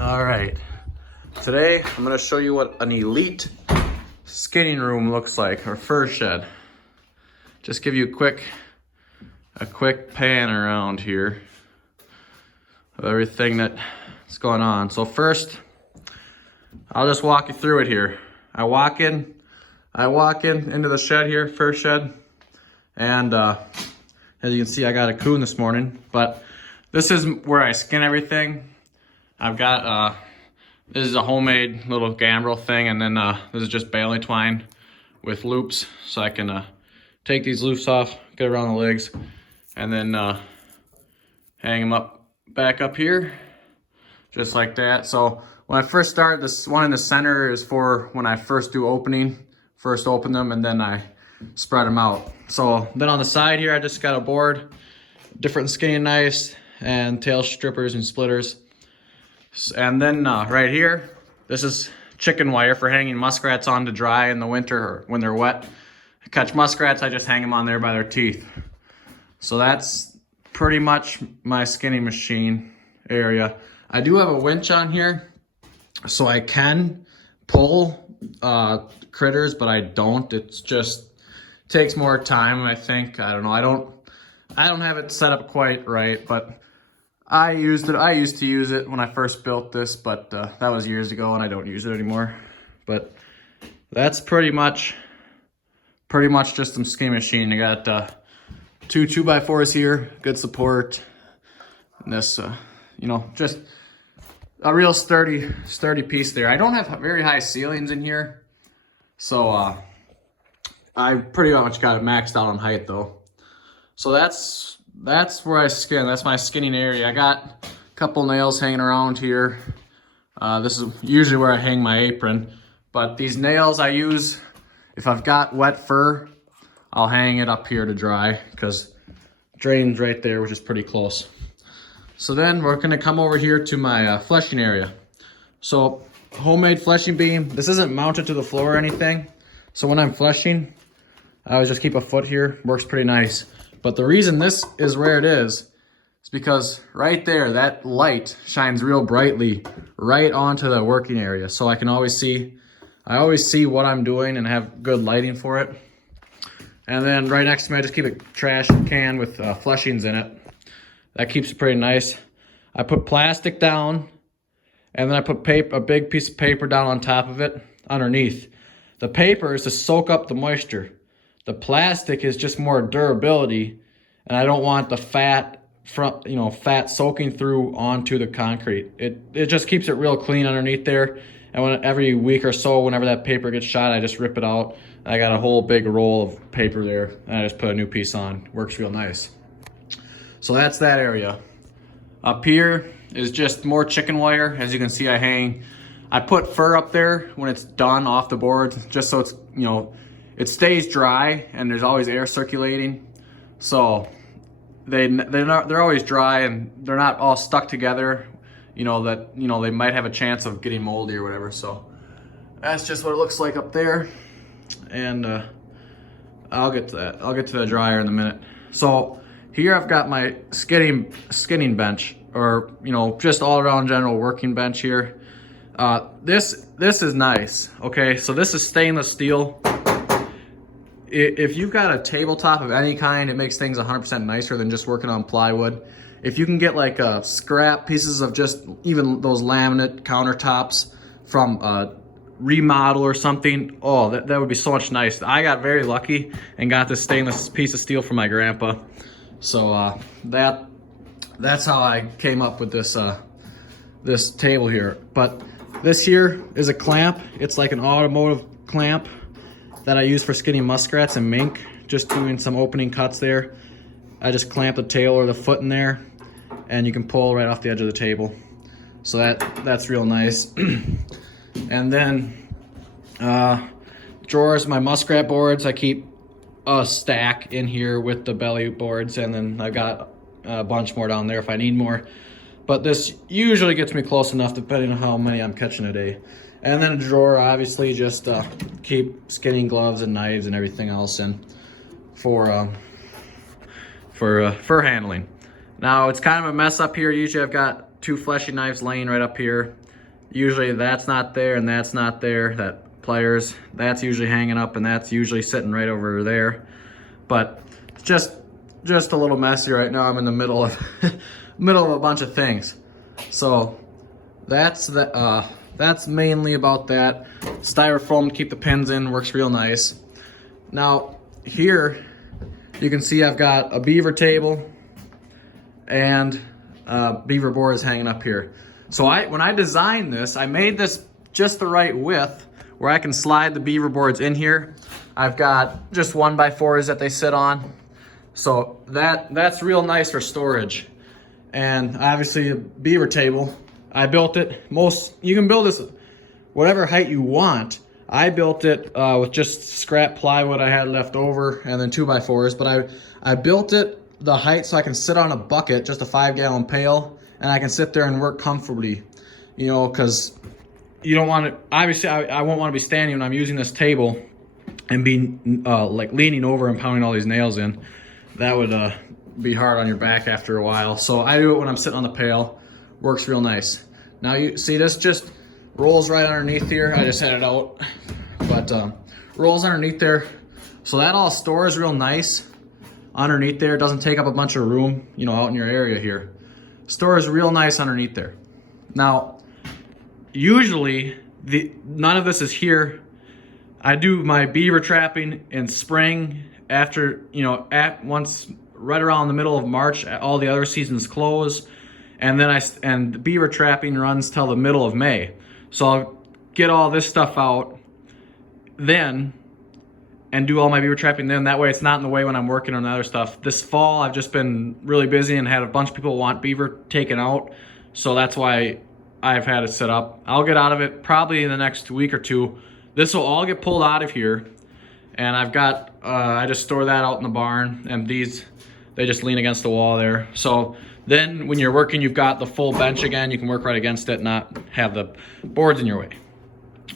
All right, today I'm gonna show you what an elite skinning room looks like, or fur shed. Just give you a quick pan around here of everything that's going on. So first, I'll just walk you through it here. I walk in into the shed here, fur shed, and as you can see, I got a coon this morning, but this is where I skin everything. I've got, this is a homemade little gambrel thing, and then this is just baling twine with loops, so I can take these loops off, get around the legs, and then hang them back up here, just like that. So when I first start, this one in the center is for when I first open them, and then I spread them out. So then on the side here, I just got a board, different skinning knives, and tail strippers and splitters. And then right here, this is chicken wire for hanging muskrats on to dry in the winter or when they're wet. I catch muskrats, I just hang them on there by their teeth. So that's pretty much my skinning machine area. I do have a winch on here, so I can pull critters, but I don't. It's just takes more time, I think. I don't know. I don't have it set up quite right, but I used to use it when I first built this, but that was years ago, and I don't use it anymore. But that's pretty much just some skinning machine. I got two 2x4s here, good support, and this, you know, just a real sturdy piece there. I don't have very high ceilings in here, so I pretty much got it maxed out on height though. So that's where I skin. That's my skinning area. I got a couple nails hanging around here. This is usually where I hang my apron, but these nails I use, if I've got wet fur, I'll hang it up here to dry, because drain's right there, which is pretty close. So then we're gonna come over here to my fleshing area. So homemade fleshing beam. This isn't mounted to the floor or anything. So when I'm fleshing, I always just keep a foot here. Works pretty nice. But the reason this is where it is because right there, that light shines real brightly right onto the working area. So I always see what I'm doing and have good lighting for it. And then right next to me, I just keep a trash can with fleshings in it. That keeps it pretty nice. I put plastic down, and then I put a big piece of paper down on top of it underneath. The paper is to soak up the moisture. The plastic is just more durability, and I don't want the fat soaking through onto the concrete. It just keeps it real clean underneath there. And every week or so, whenever that paper gets shot, I just rip it out. I got a whole big roll of paper there, and I just put a new piece on. Works real nice. So that's that area. Up here is just more chicken wire. As you can see, I put fur up there when it's done off the board, just so it's, you know, it stays dry and there's always air circulating. So they're always dry and they're not all stuck together, they might have a chance of getting moldy or whatever. So that's just what it looks like up there. And I'll get to that. I'll get to the dryer in a minute. So here I've got my skinning bench, or just all around general working bench here. This is nice. Okay, so this is stainless steel. If you've got a tabletop of any kind, it makes things 100% nicer than just working on plywood. If you can get like scrap pieces of just even those laminate countertops from a remodel or something, oh, that would be so much nice. I got very lucky and got this stainless piece of steel from my grandpa. So that's how I came up with this this table here. But this here is a clamp. It's like an automotive clamp that I use for skinning muskrats and mink, just doing some opening cuts there. I just clamp the tail or the foot in there, and you can pull right off the edge of the table. So that's real nice. And then drawers, my muskrat boards, I keep a stack in here with the belly boards, and then I've got a bunch more down there if I need more. But this usually gets me close enough depending on how many I'm catching a day. And then a drawer, obviously, just keep skinning gloves and knives and everything else in for handling. Now, it's kind of a mess up here. Usually I've got two fleshy knives laying right up here. Usually that's not there and that's not there. That pliers, that's usually hanging up and that's usually sitting right over there. But it's just a little messy right now. I'm in the middle of middle of a bunch of things. So that's mainly about that. Styrofoam to keep the pins in, works real nice. Now here you can see I've got a beaver table and beaver boards hanging up here. So when I designed this, I made this just the right width where I can slide the beaver boards in here. I've got just 1x4s that they sit on. So that's real nice for storage. And obviously a beaver table, I built it. You can build this whatever height you want. I built it with just scrap plywood I had left over and then 2x4s, but I built it the height so I can sit on a bucket, just a 5-gallon pail, and I can sit there and work comfortably, you know, because you don't want to, obviously I won't want to be standing when I'm using this table and be like leaning over and pounding all these nails in. That would be hard on your back after a while. So I do it when I'm sitting on the pail. Works real nice. Now you see this just rolls right underneath here. I just had it out, but rolls underneath there. So that all stores real nice underneath there. It doesn't take up a bunch of room, you know, out in your area here. Stores real nice underneath there. Now, usually none of this is here. I do my beaver trapping in spring after, you know, once right around the middle of March, all the other seasons close. And then the beaver trapping runs till the middle of May. So I'll get all this stuff out then and do all my beaver trapping then. That way it's not in the way when I'm working on the other stuff. This fall, I've just been really busy and had a bunch of people want beaver taken out. So that's why I've had it set up. I'll get out of it probably in the next week or two. This will all get pulled out of here. And I've got, I just store that out in the barn. And these, they just lean against the wall there. So then when you're working, you've got the full bench again. You can work right against it, not have the boards in your way.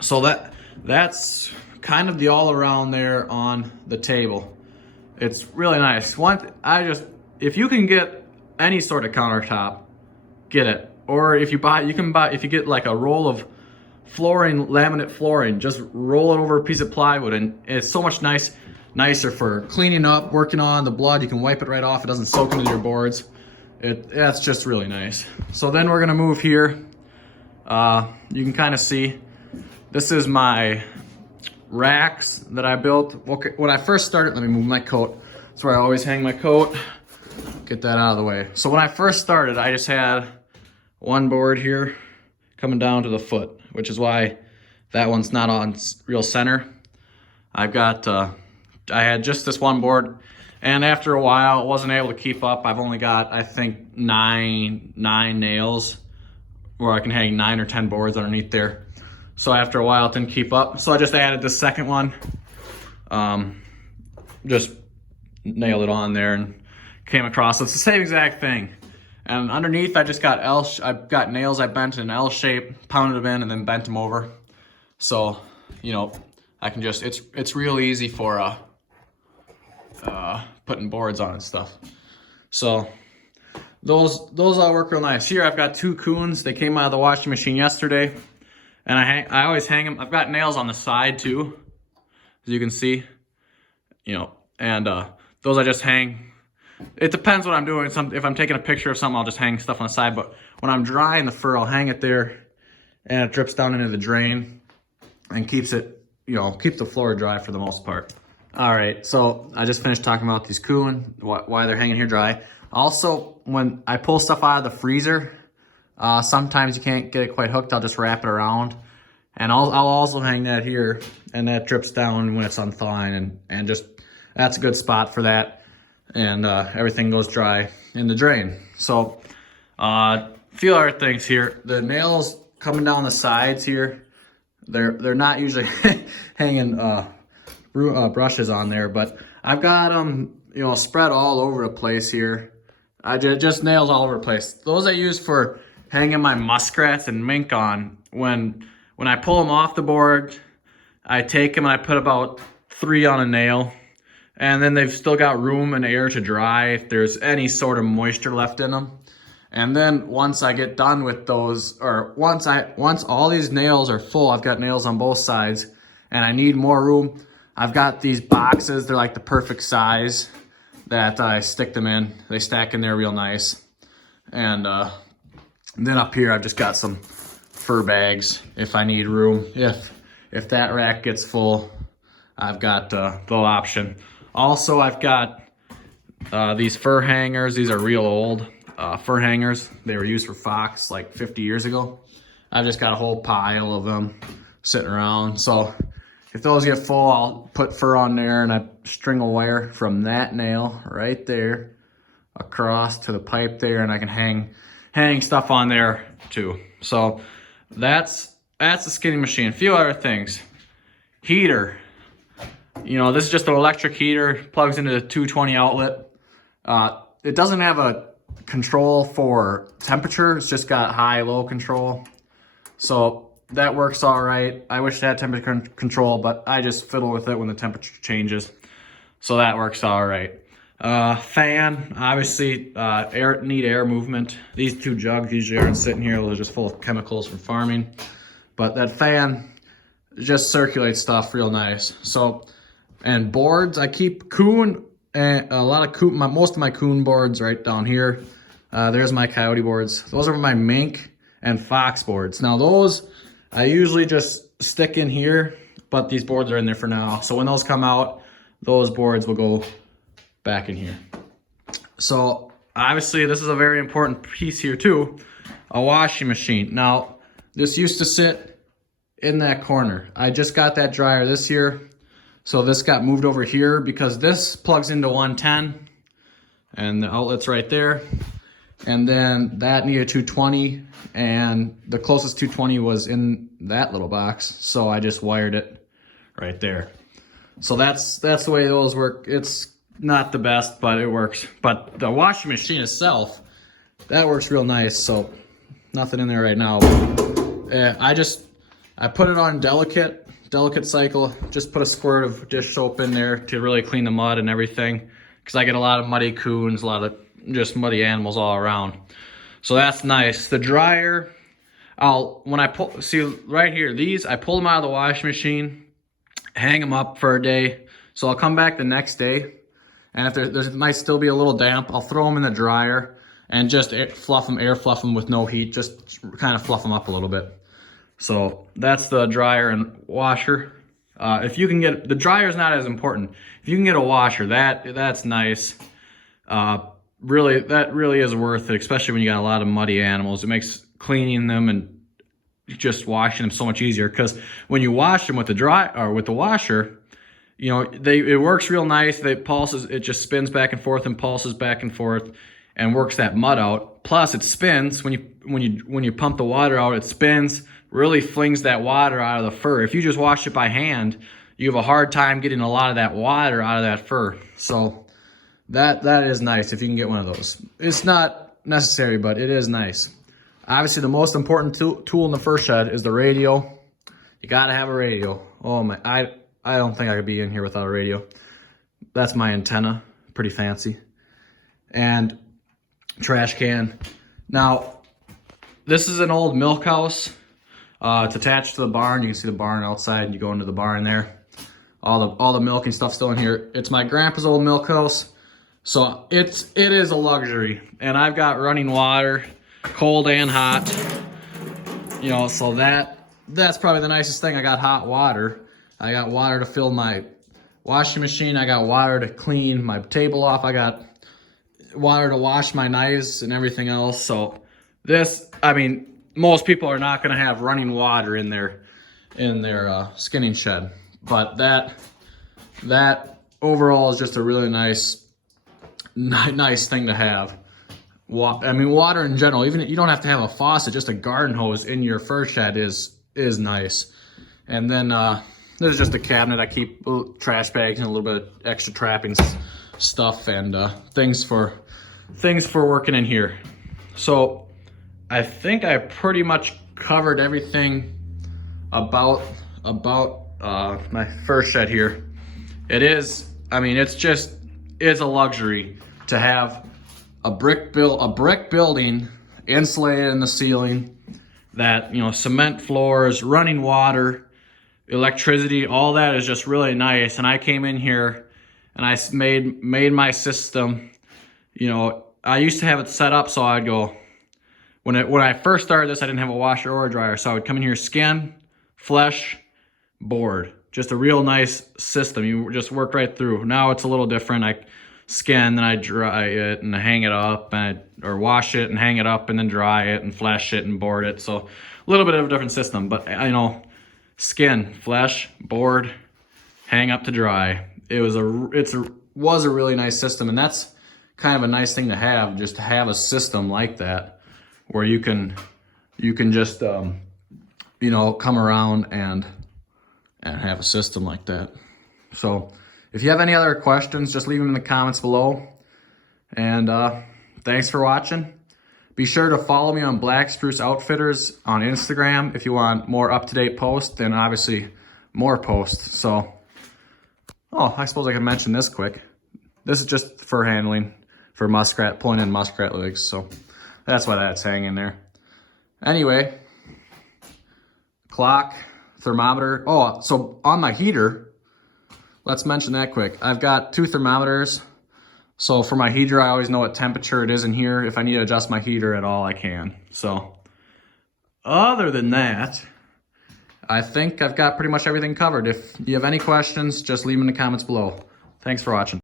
So that's kind of the all around there on the table. It's really nice. If you can get any sort of countertop, get it. Or if you get like a roll of flooring, laminate flooring, just roll it over a piece of plywood, and it's so much nicer for cleaning up, working on the blood. You can wipe it right off. It doesn't soak into your boards. That's just really nice. So then we're gonna move here. You can kind of see, this is my racks that I built. Okay, when I first started, let me move my coat. That's where I always hang my coat. Get that out of the way. So when I first started, I just had one board here coming down to the foot, which is why that one's not on real center. I had just this one board, and after a while, I wasn't able to keep up. I've only got, I think, nine nails where I can hang 9 or 10 boards underneath there. So after a while, it didn't keep up. So I just added this second one. Just nailed it on there and came across. So it's the same exact thing. And underneath, I've got nails I bent in an L shape, pounded them in, and then bent them over. So, you know, I can just, it's real easy for putting boards on and stuff. So those all work real nice. Here I've got 2 coons. They came out of the washing machine yesterday. And I always hang them. I've got nails on the side too, as you can see, you know, and those I just hang. It depends what I'm doing. If I'm taking a picture of something, I'll just hang stuff on the side. But when I'm drying the fur, I'll hang it there, and it drips down into the drain and keeps it, you know, keeps the floor dry for the most part. All right, so I just finished talking about these coon, why they're hanging here dry. Also, when I pull stuff out of the freezer, sometimes you can't get it quite hooked. I'll just wrap it around, and I'll also hang that here, and that drips down when it's unthawing, and just that's a good spot for that, and everything goes dry in the drain. So a few other things here. The nails coming down the sides here, they're not usually hanging brushes on there, but I've got them, you know, spread all over the place here. I just nails all over the place. Those I use for hanging my muskrats and mink on. When I pull them off the board, I take them and I put about 3 on a nail, and then they've still got room and air to dry if there's any sort of moisture left in them. And then once I get done with those, or once all these nails are full, I've got nails on both sides and I need more room, I've got these boxes. They're like the perfect size that I stick them in. They stack in there real nice. And then up here, I've just got some fur bags if I need room. If that rack gets full, I've got the option. Also, I've got these fur hangers. These are real old fur hangers. They were used for fox like 50 years ago. I've just got a whole pile of them sitting around. So if those get full, I'll put fur on there and I string a wire from that nail right there across to the pipe there, and I can hang stuff on there too. So that's the skinning machine. A few other things. Heater. You know, this is just an electric heater, plugs into the 220 outlet. It doesn't have a control for temperature. It's just got high, low control. So that works all right. I wish it had temperature control, but I just fiddle with it when the temperature changes. So that works all right. Fan, obviously, need air movement. These two jugs usually aren't sitting here. They're just full of chemicals from farming. But that fan just circulates stuff real nice. So, and boards, I keep coon, and a lot of coon, most of my coon boards right down here. There's my coyote boards. Those are my mink and fox boards. Now those, I usually just stick in here, but these boards are in there for now. So when those come out, those boards will go back in here. So obviously this is a very important piece here too, a washing machine. Now this used to sit in that corner. I just got that dryer this year. So this got moved over here because this plugs into 110 and the outlet's right there. And then that needed 220 and the closest 220 was in that little box. So I just wired it right there. So that's the way those work. It's not the best, but it works. But the washing machine itself, that works real nice. So nothing in there right now. I put it on delicate cycle. Just put a squirt of dish soap in there to really clean the mud and everything. Because I get a lot of muddy coons, a lot of just muddy animals all around. So that's nice. The dryer, when I pull, see right here, these, I pull them out of the washing machine, hang them up for a day. So I'll come back the next day. And if there might still be a little damp, I'll throw them in the dryer and just air fluff them with no heat. Just kind of fluff them up a little bit. So that's the dryer and washer. If you can get, the dryer is not as important. If you can get a washer, that's nice. That really is worth it, especially when you got a lot of muddy animals. It makes cleaning them and just washing them so much easier. Because when you wash them with the washer, you know, it works real nice. It just spins back and forth and pulses back and forth and works that mud out. Plus it spins when you pump the water out, it spins, really flings that water out of the fur. If you just wash it by hand, you have a hard time getting a lot of that water out of that fur. So that is nice if you can get one of those. It's not necessary, but it is nice. Obviously the most important tool in the fur shed is the radio. You gotta have a radio. Oh my, I don't think I could be in here without a radio. That's my antenna, pretty fancy. And trash can. Now, this is an old milk house. It's attached to the barn. You can see the barn outside. You go into the barn there. All the milk and stuff still in here. It's my grandpa's old milk house. So it is a luxury. And I've got running water, cold and hot. You know, so that's probably the nicest thing. I got hot water. I got water to fill my washing machine. I got water to clean my table off. I got water to wash my knives and everything else. So this, I mean, most people are not going to have running water in their skinning shed. But that overall is just a really nice thing to have. I mean, water in general, even you don't have to have a faucet, just a garden hose in your fur shed is nice. And then there's just a cabinet. I keep trash bags and a little bit of extra trappings stuff and things for working in here. So I think I pretty much covered everything about my fur shed here. It is, I mean, it's a luxury to have a brick building, insulated in the ceiling, that, you know, cement floors, running water, electricity, all that is just really nice. And I came in here and I made my system. You know, I used to have it set up so I'd go, when I first started this, I didn't have a washer or a dryer, so I would come in here, skin, flesh, board. Just a real nice system. You just work right through. Now it's a little different. I skin, then I dry it and hang it up, or wash it and hang it up, and then dry it and flesh it and board it. So a little bit of a different system, but I know skin, flesh, board, hang up to dry. It was a really nice system, and that's kind of a nice thing to have, just to have a system like that where you can just you know, come around and have a system like that. So if you have any other questions, just leave them in the comments below. And thanks for watching. Be sure to follow me on Black Spruce Outfitters on Instagram if you want more up-to-date posts, and obviously more posts. So, oh, I suppose I could mention this quick. This is just fur handling for muskrat, pulling in muskrat legs. So that's why that's hanging there. Anyway, clock, thermometer. Oh, so on my heater, let's mention that quick. I've got 2 thermometers. So for my heater, I always know what temperature it is in here. If I need to adjust my heater at all, I can. So other than that, I think I've got pretty much everything covered. If you have any questions, just leave them in the comments below. Thanks for watching.